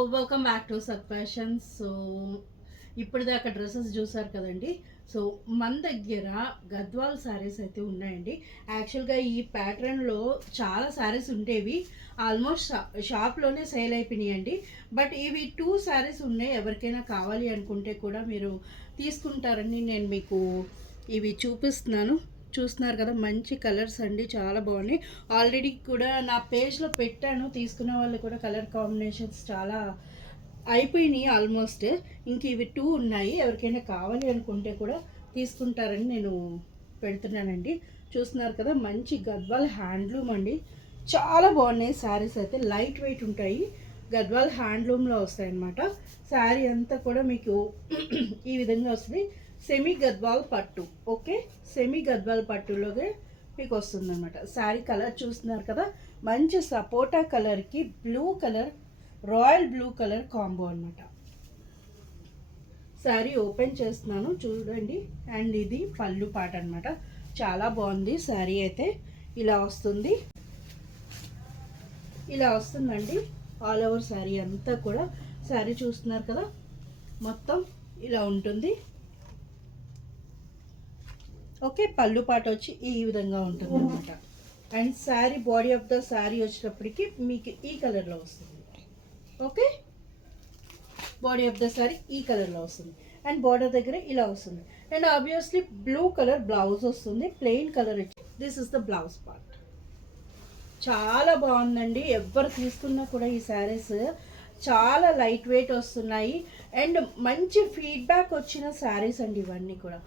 Welcome back to సత్ fashions. ఇప్పటిదాకా dresses చూసారు కదండి. సో మన దగ్గర గద్వాల్ శారీస్ అయితే ఉన్నాయండి. యాక్చువల్గా ఈ ప్యాటర్న్లో చాలా శారీస్ ఉండేవి, ఆల్మోస్ట్ షాప్లోనే సేల్ అయిపోయినాయండి. బట్ ఇవి 2 శారీస్ ఉన్నాయి. ఎవరికైనా కావాలి అనుకుంటే కూడా మీరు తీసుకుంటారని నేను మీకు ఇవి చూపిస్తున్నాను. చూస్తున్నారు కదా, మంచి కలర్స్ అండి, చాలా బాగున్నాయి. ఆల్రెడీ కూడా నా పేజ్లో పెట్టాను, తీసుకున్న వాళ్ళు కూడా కలర్ కాంబినేషన్స్ చాలా అయిపోయినాయి ఆల్మోస్ట్. ఇంక ఇవి 2 ఉన్నాయి, ఎవరికైనా కావాలి అనుకుంటే కూడా తీసుకుంటారని నేను పెడుతున్నానండి. చూస్తున్నారు కదా, మంచి గద్వాల్ హ్యాండ్లూమ్ అండి, చాలా బాగున్నాయి శారీస్ అయితే. లైట్ వెయిట్ ఉంటాయి, గద్వాల్ హ్యాండ్లూమ్లో వస్తాయి అన్నమాట. శారీ అంతా కూడా మీకు ఈ విధంగా వస్తుంది. సెమీ గద్వాల్ పట్టు, ఓకే, సెమీ గద్వాల్ పట్టులోనే మీకు వస్తుంది అనమాట. శారీ కలర్ చూస్తున్నారు కదా, మంచి సపోటా కలర్కి blue colour, royal blue colour combo అనమాట. శారీ ఓపెన్ చేస్తున్నాను చూడండి. అండ్ ఇది పళ్ళు పాట అనమాట, చాలా బాగుంది శారీ అయితే. ఇలా వస్తుంది, ఇలా వస్తుందండి ఆల్ ఓవర్ శారీ అంతా కూడా. శారీ చూస్తున్నారు కదా, మొత్తం ఇలా ఉంటుంది. ఓకే, పళ్ళు పాట వచ్చి ఈ విధంగా ఉంటుంది అనమాట. And sari body of the sari వచ్చేటప్పటికి మీకు ఈ కలర్లో వస్తుంది. Okay, body of the sari ఈ కలర్లో వస్తుంది. అండ్ బార్డర్ దగ్గర ఇలా వస్తుంది. And obviously blue colour blouse వస్తుంది, ప్లెయిన్ కలర్ వచ్చి this is the blouse part. చాలా బాగుందండి, ఎవరు తీసుకున్నా కూడా ఈ శారీస్ చాలా లైట్ వెయిట్ వస్తున్నాయి. అండ్ మంచి ఫీడ్బ్యాక్ వచ్చిన శారీస్ అండి ఇవన్నీ కూడా.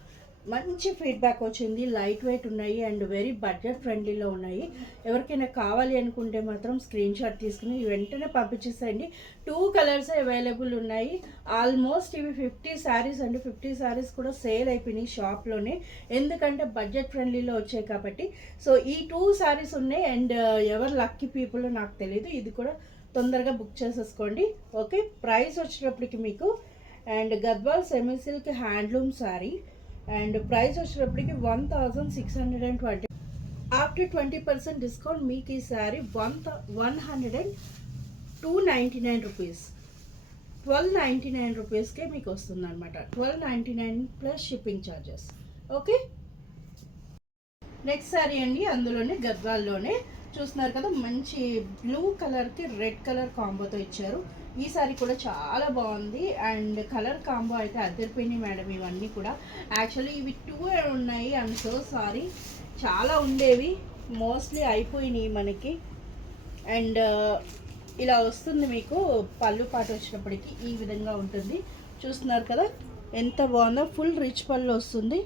మంచి ఫీడ్బ్యాక్ వచ్చింది, లైట్ వెయిట్ ఉన్నాయి అండ్ వెరీ బడ్జెట్ ఫ్రెండ్లీలో ఉన్నాయి. ఎవరికైనా కావాలి అనుకుంటే మాత్రం స్క్రీన్ షాట్ తీసుకుని వెంటనే పంపించేసేయండి. 2 కలర్స్ అవైలబుల్ ఉన్నాయి. ఆల్మోస్ట్ ఇవి 50 శారీస్ అండి, 50 శారీస్ కూడా సేల్ అయిపోయినాయి షాప్లోనే, ఎందుకంటే బడ్జెట్ ఫ్రెండ్లీలో వచ్చాయి కాబట్టి. సో ఈ 2 శారీస్ ఉన్నాయి. అండ్ ఎవరు లక్కీ పీపుల్ నాకు తెలియదు, ఇది కూడా తొందరగా బుక్ చేసేసుకోండి. ఓకే, ప్రైస్ వచ్చేటప్పటికి మీకు and Gadwal semi silk handloom sari and price వచ్చేటప్పటికి 1620. ఆఫ్టర్ 20% డిస్కౌంట్ మీకు ఈ శారీ 299 రూపీస్, 1299 రూపీస్కే మీకు వస్తుంది అనమాట. 1299 plus shipping charges. Okay, next sari అండి, అందులోనే గద్వాల్లోనే చూస్తున్నారు కదా, మంచి బ్లూ కలర్కి రెడ్ కలర్ కాంబోతో ఇచ్చారు. ఈ సారీ కూడా చాలా బాగుంది. అండ్ కలర్ కాంబో అయితే అద్దరిపోయినాయి మేడం ఇవన్నీ కూడా. యాక్చువల్లీ ఇవి 2 ఉన్నాయి, ఐఎమ్ సో సారీ, చాలా ఉండేవి, మోస్ట్లీ అయిపోయినాయి మనకి. అండ్ ఇలా వస్తుంది మీకు పళ్ళు పాట వచ్చినప్పటికీ ఈ విధంగా ఉంటుంది. చూస్తున్నారు కదా ఎంత బాగుందో, ఫుల్ రిచ్ పళ్ళు వస్తుంది.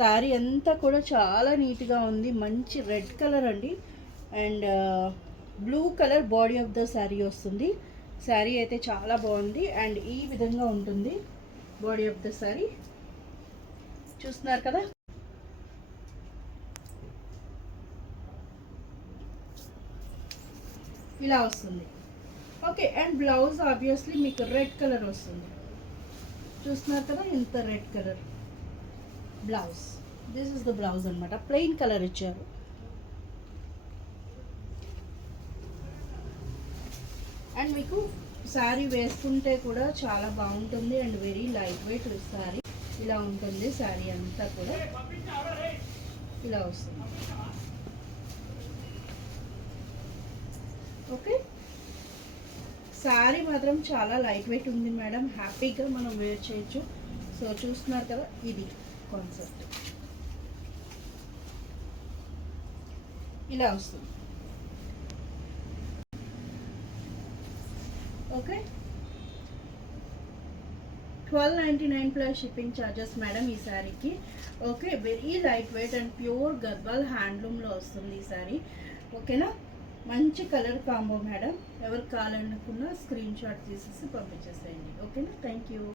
శారీ అంతా కూడా చాలా నీట్గా ఉంది, మంచి రెడ్ కలర్ అండి. And blue colour body of the sari వస్తుంది. శారీ అయితే చాలా బాగుంది. అండ్ ఈ విధంగా ఉంటుంది బాడీ ఆఫ్ ద శారీ, చూస్తున్నారు కదా. ఇలా వస్తుంది. ఓకే, అండ్ బ్లౌజ్ ఆబ్వియస్లీ మీకు రెడ్ కలర్ వస్తుంది. చూస్తున్నారు కదా, ఇంత red colour blouse, this is the blouse అనమాట. ప్లెయిన్ కలర్ ఇచ్చారు. అండ్ మీకు శారీ వేసుకుంటే కూడా చాలా బాగుంటుంది and very light wait sari. ఇలా ఉంటుంది శారీ అంతా కూడా, ఇలా వస్తుంది. ఓకే, శారీ మాత్రం చాలా లైట్ వెయిట్ ఉంది మేడం, హ్యాపీగా మనం వేర్ చేయొచ్చు. సో చూస్తున్నారు కదా, ఇది కాన్సెప్ట్, ఇలా వస్తుంది. Okay, 1299 plus shipping charges madam ఈ శారీకి. Okay, very light weight and pure Gadwal హ్యాండ్లూమ్లో వస్తుంది ఈ శారీ. ఓకేనా, మంచి కలర్ కాంబో మేడం. ఎవరికి కావాలనుకున్నా స్క్రీన్ షాట్ తీసేసి పంపించేసేయండి. ఓకేనా, థ్యాంక్ యూ.